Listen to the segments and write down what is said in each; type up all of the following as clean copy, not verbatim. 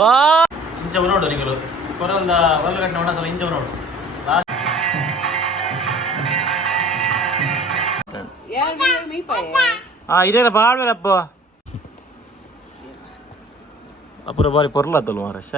ವಾ ಇಂಚ ನೋಡು ನಿಗಲು ಕೊರಲ್ದ ಒಲ್ಲಗಟ್ಟೆ ಒಣಸಲ ಇಂಚ ನೋಡು ಇದೇನ ಬಾಳ್ಬೇಡಪ್ಪ ಅಪುರ ಬಾರಿ ಪೊರ್ಲಾತಲ್ವ ಮಾರಶ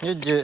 ಹೆಜ್ಜೆ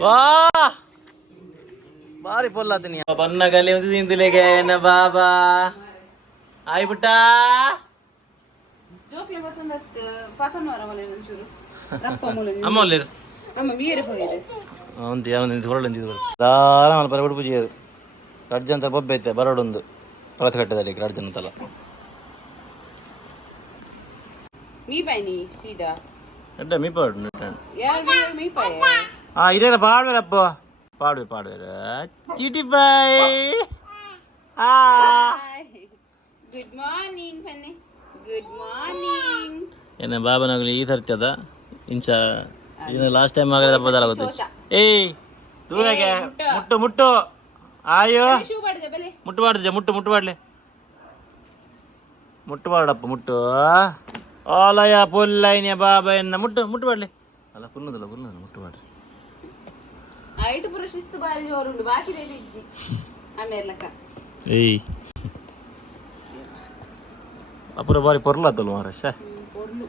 ವಾ ಬಾರಿ ಪೊಲ್ಲಾತೀನಿ ಬನ್ನಗಲ್ಲಿ ಒಂದು ತಿಂತುಲೆಗೆ ಎನ್ನ ಬಾಬಾ ಆಯ್ ಬಿಟ್ಟ ಅಮ್ಮಲ್ಲೇರು ಒಂತಿ ಅವನಿಂದ ಹೊರಳಂದಿದ್ದು ಧಾರಾಳ ಬರಬಿಟ್ಟು ಪೂಜೆಯರು ರಾಜ್ಯಂತ ಬೊಬ್ಬೆ ಐತೆ ಬರೋಡೊಂದು ಪಲಸ ಕಟ್ಟದಲ್ಲಿ ರಾಜ್ಯಂತಲ್ಲ ಎಡ್ಡ ಮೀ ಪಾಡು ಇದೇನ ಪಾಡ್ಬೇಡಪ್ಪ ಪಾಡ್ಬೇರ ಚಿಟಿ ಬಾಯ್ ಗುಡ್ ಮಾರ್ನಿಂಗ್ ಬನ್ನಿ ಗುಡ್ ಮಾರ್ನಿಂಗ್ ಏನ ಬಾಬನಾಗಲಿ ಈ ತರ್ತದ ಇಂಚ ಇನ್ನು ಲಾಸ್ಟ್ ಟೈಮ್ ಆಗದ ಬದಲ ಗೊತ್ತು ಏಯ್ ದೂರಗೆ ಮುಟ್ಟು ಆಯೋ ಮುಟ್ಟಬಾರ್ದು ಮುಟ್ಟಬಾಡ್ಲೆ ಮುಟ್ಟಬಾರ್ದಪ್ಪ ಮುಟ್ಟು ಆಲಯ ಪೊಲ್ಲೈನ ಬಾಬಾ ಎನ್ನ ಮುಟ್ಟಬಾಡ್ಲೆ ಅಲ್ಲ ಪುನ್ನದಲ್ಲ ಮುಟ್ಟಬಾಡ್ರಿ ಐಟು ಪುರ ಶಿಸ್ತು ಬಾರಿ ಜೋರುಂಡು ಬಾಕಿ ರೇಟ್ ಇಜ್ಜಿ ಆಮೇರ್ಲಕ ಏಯ್ ಅಪುರ ಬಾರಿ ಪೊರ್ಲಾತಲ್ವ ಮಾರಶ ಪೊರ್ಲು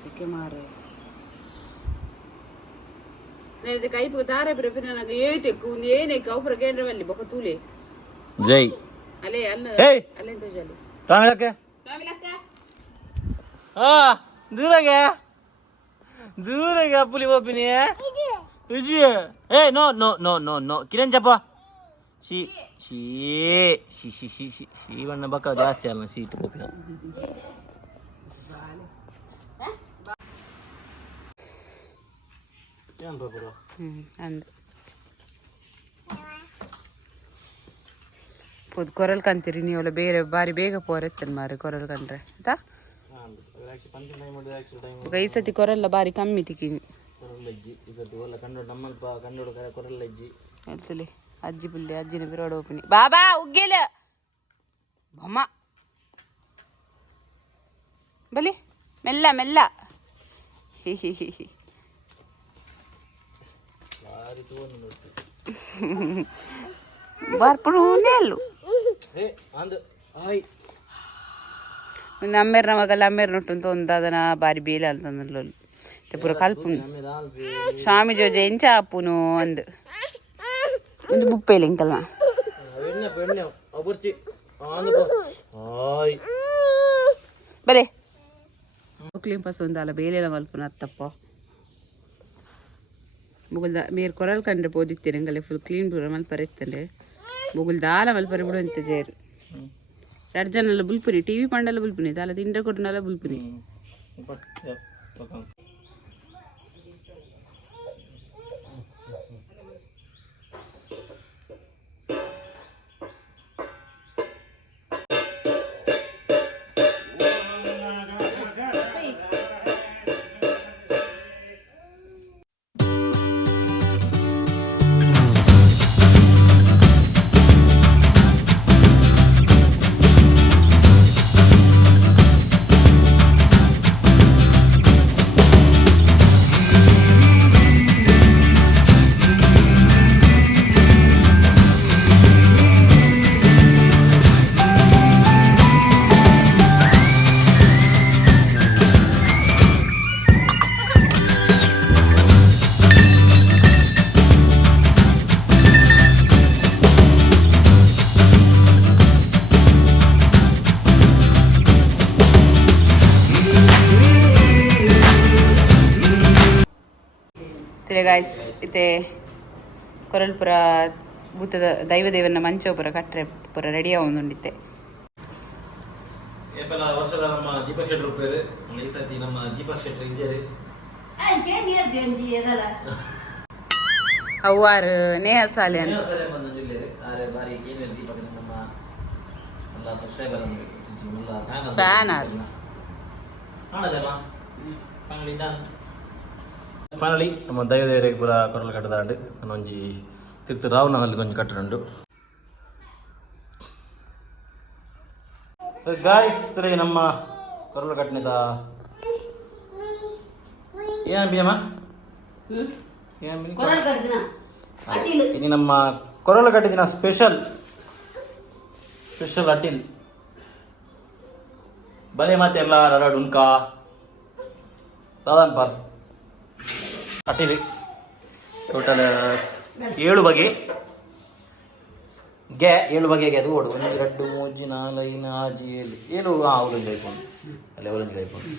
ಸಿಕ್ಕೆ ಮಾರೆ నేనైతే కైపు దారే ప్రిపేర్ నాకు ఏతే కుంది ఏనే కౌపర కేంద్ర వెళ్ళి బొక తూలే జై అలే అల్ల అల్లే తో జలి తామిలక్క ದೂರಗೆ ಅಪ್ಪುಲಿ ಒಪ್ಪಿನಿ ಏ no no no no no Kiran ಜಪ್ಪ ಶ್ರೀವಣ್ಣ ಬಕ್ಕ ಜಾಸ್ತಿ ಅಲ್ಲ ಸೀಟ್ ಹೋಗಿ ಕೊರಲ್ ಕಂತೀರಿ ನೀವೆಲ್ಲ ಬೇರೆ ಬಾರಿ ಬೇಗ ಪೋರೆತ್ತನ್ ಮಾರಿ ಕೊರಲ್ ಕಂಡ್ರೆ ಆಯ್ತಾ ಈ ಸತಿ ಕೊರಲ್ಲ ಬಾರಿ ಕಮ್ಮಿ ತಿಕ್ಕಿನಿ ಹೇಳ್ತಲಿ ಅಜ್ಜಿ ಪುಲ್ಲೆ ಅಜ್ಜಿನ ಬಿರೋಡು ಓಪನಿ ಬಾಬಾ ಉಗ್ಗೇಲ ಬಮ್ಮ ಬಲಿ ಮೆಲ್ಲ ಮೆಲ್ಲ ಹಿ ಹಿ ಹಿ ಹಿ ಬಾರ್ಪುಡು ನೆಲ್ಲು ಒಂದು ಅಮ್ಮೇರ್ನ ಮಗಲ್ಲ ಅಮ್ಮೇರ್ ನೊಟ್ಟು ಒಂದು ಅದನ್ನ ಬಾರಿ ಬೇಲೆ ಅಂತಂದ್ಲು ಪೂರ ಕಲ್ಪುನು ಸ್ವಾಮಿ ಜೋಜೆ ಎಂಚ ಆಪುನು ಒಂದು ಬುಪ್ಪೆಲಿ ಇಂಕಲ್ಲ ಬರೇ ಕ್ಲೀನ್ ಪಸ್ ಒಂದು ಅಲ್ಲ ಬೇಲೆಲ್ಲ ಮಲ್ಪುನ ಅತ್ತಪ್ಪ ಮುಗುಲ್ದ ಮೇರ್ ಕೊರಲ್ ಕಂಡ್ರೆ ಪೋದಿತ್ತೇನೆ ಹಂಗಲ್ಲ ಫುಲ್ ಕ್ಲೀನ್ ಪೂರ ಮಲ್ಪರೆ ಇತ್ತಂದ್ರೆ ಮುಗುಲ್ ದಾಲ ಮಲ್ಪರೆ ಬಿಡು ಅಂತ ಜೇರು 2 ಜನ ಎಲ್ಲ ಬುಲ್ಪುನಿ ಟಿವಿ ಪಂಡೆಲ್ಲ ಬುಲ್ಪುನಿ ದಾಲ ತಿಂಡ್ರೆ ಕೊಟ್ಟನೆಲ್ಲ ಬುಲ್ಪುನಿ ಗಾಯ್ಸ್ ಇತ್ತೆ ಕೊರಲ್ ಪುರ ಭೂತದ ದೈವದೇವನ ಮಂಚ ಪುರ ಕಟ್ರೆ ಪುರ ರೆಡಿ ಆವೊಂದುಂಡಿತ್ತೆ ವರ್ಷದ ನಮ್ಮ ದೀಪಕ್ ಶೆಟ್ರು ಪೇರು ಈ ಸತಿ ನಮ್ಮ ದೀಪಕ್ ಶೆಟ್ರು ಇಂಜರಿ ಅವ್ವಾರು ನೇಹ ಸಾಲೆ ಅಂತ ಬಾರಿ ದೀಪಕ್ ನಮ್ಮ ಎಲ್ಲ ಸಬ್ಸ್ಕ್ರೈಬರ್ ಫ್ಯಾನ್ ಆರು ಫೈನಲಿ ನಮ್ಮ ದೈವದೇವರಿಗೆ ಪೂರ ಕೊರಲು ಕಟ್ಟದಾಂಡು ಒಂಜಿ ತಿರ್ತು ರಾವಣಲ್ಲಿ ಕೊಂಚ ಕಟ್ಟುಂಡು ಗಾಯ್ಸ್ ನಮ್ಮ ಕೊರಲು ಕಟ್ಟಿದ ಏನಮ್ಮ ಇದು ನಮ್ಮ ಕೊರಲು ಕಟ್ಟಿದಿನ ಸ್ಪೆಷಲ್ ಅಟಿಲ್ ಬಲೆ ಮತ್ತೆ ಎಲ್ಲ ರಡ ಉಂಕಾ ದಾದಾನ್ ಪಾರ್ ಅಟ್ಟಿಲಿ ಟೋಟಲ್ 7 ಬಗೆ 7 ಬಗೆಗೆ ಅದು ಓಡು 1 2 3 4 5 6 7 ಅವಲಂಜಿ ಐಪೋನು ಅಲ್ಲಿ ಅವಲಂಜಿ ಐಪೋನು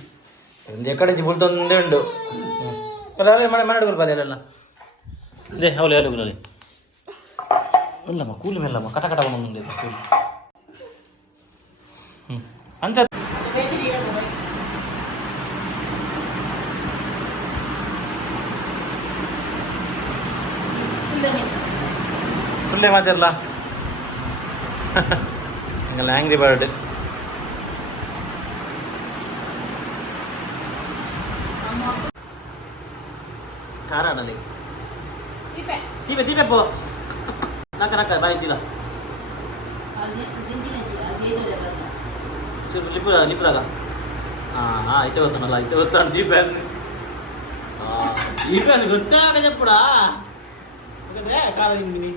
ಒಂದು ಎಕಡೆ ಬುಲ್ತೊಂದೇ ಉಂಡು ಅಲ್ಲೇ ಮನೆ ಬರಲಿ ಅಲ್ಲೆಲ್ಲ ಅದೇ ಅವಳು ಯಾರು ಅಲ್ಲಿ ಇಲ್ಲಮ್ಮ ಕೂಲಿ ಮೇಲಮ್ಮ ಕಟ ಕಟ ಬಂದು ಕೂಲಿ ಅಂಚ ಫುಲ್ಲೇ ಮಾತಿರಲ್ಲ ಹಂಗಲ್ಲ ಆ್ಯಂಗ್ರಿ ಬರ್ಡ್ ಖಾರ ಅಣ್ಣಲ್ಲಿ ತೀಪೆ ಪೋ ನಕ್ಕ ಬಾಯಿದ್ದಿಲ್ಲ ಲಿಪ್ಪದಾಗ అయితే వస్తున్నా అయితే వస్తాను దీపాన్ని దీపాన్ని గుర్తాక చెప్పుడా ఓకే కాల తిని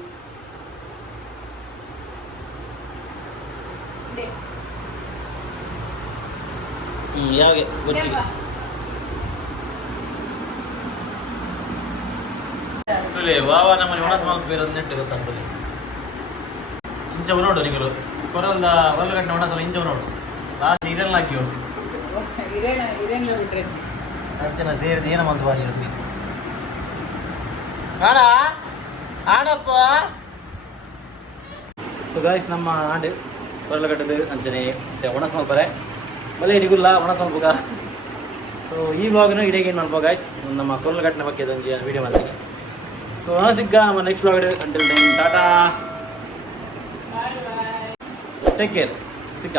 ಯಾಗೆ ಗೊತ್ತಿ ತುಲೆ ವಾವ ನಮ್ಮನೆ ಒಣ ಸ್ಮಾಲ್ ಪೇರು ಅಂದೆಂಟು ಗೊತ್ತಾಗ್ತದೆ ಇಂಚ ನೋಡು ನಿಗಲು ಕೊರಲ್ದ ಹೊರಗಟ್ಟೆ ಒಣ ಸಲ ಇಂಚ ನೋಡು ಲಾಸ್ಟ್ ಇರೆಲ್ಲ ಹಾಕಿಯೋಡು ಇರೇನ ಬಿಟ್ರೆ ಅಡ್ತಿನ ಸೇರಿದ ಏನ ಮಂದು ಬಾಡಿ ಆಡ ಆಡಪ್ಪ. ಸೊ ಗಾಯ್ಸ್ ನಮ್ಮ ಆಂಡ್ ಕೊರಲಗಟ್ಟದು ಅಂಚನೆ ಒಣಸ್ ಮಲ್ಪರೆ ಬಲೆ ಹಿಡಿಗುಲ್ಲ ಒಣಸ್ ಮಲ್ಪಗ. ಸೊ ಈ ವ್ಲಾಗ್ನು ಇಡೀಗೆ ಏನು ಮಾಡ್ಬೋ ಗಾಯ್ಸ್ ನಮ್ಮ ಕೊರಲಗಟ್ಟಿನ ಬಗ್ಗೆ ಅದೊಂದು ವೀಡಿಯೋ ಮಾಡ್ತೀನಿ. ಸೊ ಸಿಕ್ಕ ನಮ್ಮ next vlog until time Tata take care ಸಿಕ್ಕ.